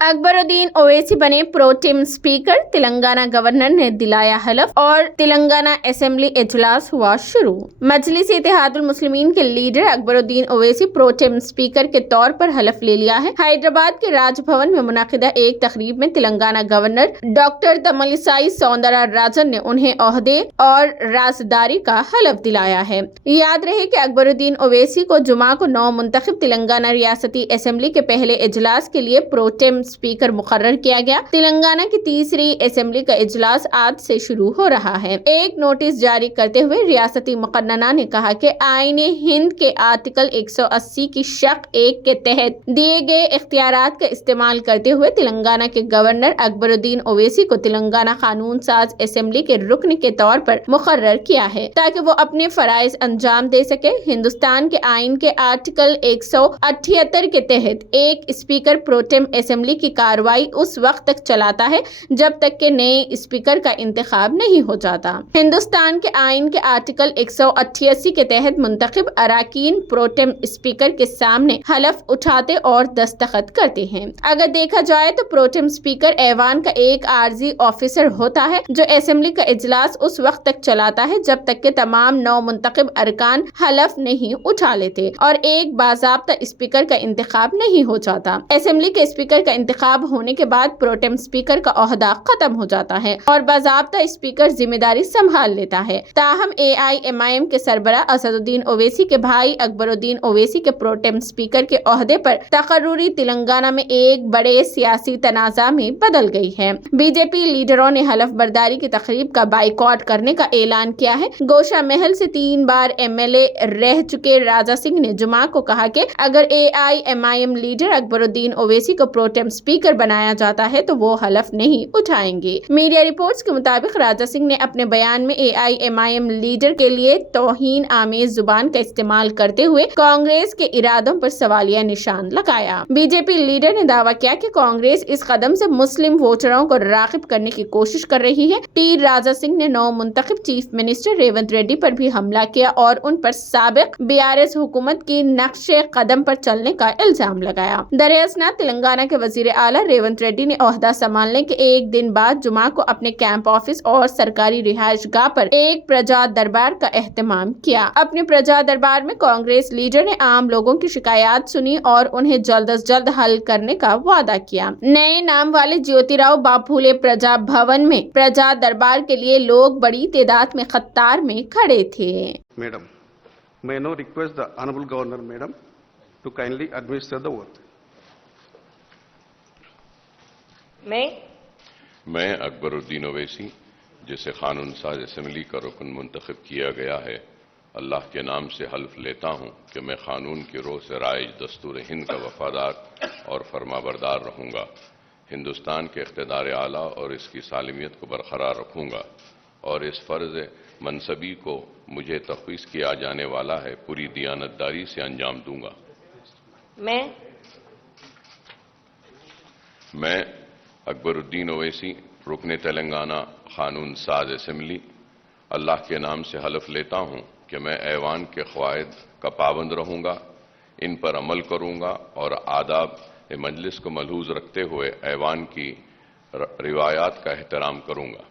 अकबरुद्दीन ओवैसी बने pro tem speaker. Telangana governor ने दिलाया हलफ और तेलंगाना असेंबली इजलास हुआ शुरू। मजलिस इत्तेहादुल मुस्लिमीन के leader Akbaruddin Owaisi protem speaker के तौर पर हलफ ले लिया है। हैदराबाद के राजभवन में मुनाकिदा एक तकरीब में तेलंगाना गवर्नर डॉक्टर तमिलिसाई सौंदरराजन ने उन्हें ओहदे और राजदारी का हलफ दिलाया है। याद रहे कि अकबरुद्दीन ओवैसी को जुमा को 9 मुंतखब तेलंगाना रियासती असेंबली के पहले इजलास के लिए प्रोटेम स्पीकर मुकर्रर किया गया। तेलंगाना की तीसरी असेंबली का इजलास आज से शुरू हो रहा है। एक नोटिस जारी करते हुए रियासती मुकन्नना ने कहा कि आईन हिंद के आर्टिकल 180 की शक 1 के तहत दिए गए इख्तियारात का इस्तेमाल करते हुए तेलंगाना के गवर्नर अकबरुद्दीन ओवैसी को तेलंगाना कानून साज असेंबली के रुकन के तौर पर मुकर्रर किया है ताकि वो अपने फराइज अंजाम दे सके। हिंदुस्तान के आइन के आर्टिकल 178 के तहत एक स्पीकर प्रोटेम असेंबली की कार्रवाई उस वक्त तक चलाता है जब तक के नए स्पीकर का इंतखाब नहीं हो जाता। हिंदुस्तान के आइन के आर्टिकल 188 के तहत मुंतखब अराकीन प्रोटेम स्पीकर के सामने हलफ उठाते और दस्तखत करते हैं। अगर देखा जाए तो प्रोटेम स्पीकर ऐवान का एक आर्जी ऑफिसर होता है जो असेंबली का इजलास उस वक्त तक चलाता है जब तक के तमाम 9 मुंतखब अरकान हलफ नहीं उठा लेते और एक बाज़ाब्ता स्पीकर का इंतखाब नहीं हो जाता। असेंबली के स्पीकर का इंतखाब होने के बाद प्रोटेम स्पीकर का ओहदा खत्म हो जाता है और बाज़ाब्ता स्पीकर जिम्मेदारी संभाल लेता है। ताहम AIMIM के सरबरा असदुद्दीन ओवैसी के भाई अकबरुद्दीन ओवैसी के प्रोटेम स्पीकर के ओहदे पर तकर्रुरी तेलंगाना में एक बड़े सियासी तनाज़ा में बदल गई है। बीजेपी लीडरों ने हलफ बर्दारी की तकरीब का बाइकॉट करने का ऐलान किया है। गोशा महल से 3 बार MLA रह चुके राजा सिंह ने जुमा को कहा कि अगर AIMIM लीडर अकबरुद्दीन ओवैसी को प्रोटेम स्पीकर बनाया जाता है तो वो हलफ नहीं उठाएंगे। मीडिया रिपोर्ट्स के मुताबिक राजा सिंह ने अपने बयान में AIMIM लीडर के लिए तौहीन आमेज जुबान का इस्तेमाल करते हुए कांग्रेस के इरादों पर सवालिया निशान लगाया। बीजेपी लीडर ने दावा किया कि कांग्रेस इस कदम से मुस्लिम वोटरों को राग़िब करने की कोशिश कर रही है। टी राजा सिंह ने 9 मुंतखब चीफ मिनिस्टर रेवंत रेड्डी पर भी हमला किया और उन पर साबिक BRS हुकूमत की नक्शे कदम पर चलने का इल्जाम लगाया। दरअसल तेलंगाना के वजीर आला रेवंत रेड्डी ने ओहदा संभालने के एक दिन बाद जुमा को अपने कैंप ऑफिस और सरकारी रिहाइश गाह पर एक प्रजा दरबार का एहतमाम किया। अपने प्रजा दरबार में कांग्रेस लीडर ने आम लोगों की शिकायत सुनी और उन्हें जल्द अज जल्द हल करने का वादा किया। नए नाम वाले ज्योतिराव बाफुले प्रजा भवन में प्रजा दरबार के लिए लोग बड़ी तादाद में कतार में खड़े थे। Madam, may now request the Honorable Governor, Madam, to kindly administer the oath. मैं अकबरुद्दीन ओवैसी, जिसे कानून साज असेंबली का रुकन मुंतखब किया गया है, अल्लाह के नाम से हल्फ लेता हूँ कि मैं कानून की रोह से राइज दस्तूर हिंद का वफादार और फरमाबरदार रहूँगा, हिंदुस्तान के इख्तिदार आला और इसकी सालिमियत को बरकरार रखूँगा और इस फ़र्ज़ मनसबी को मुझे तफ़वीज़ किया जाने वाला है पूरी दियानतदारी से अंजाम दूँगा। मैं अकबरुद्दीन ओवैसी, रुकने तेलंगाना कानून साज असेंबली, अल्लाह के नाम से हलफ लेता हूँ कि मैं ऐवान के क़वाइद का पाबंद रहूँगा, इन पर अमल करूँगा और आदाब मजलिस को मलहूज़ रखते हुए ऐवान की रिवायात का एहतराम करूँगा।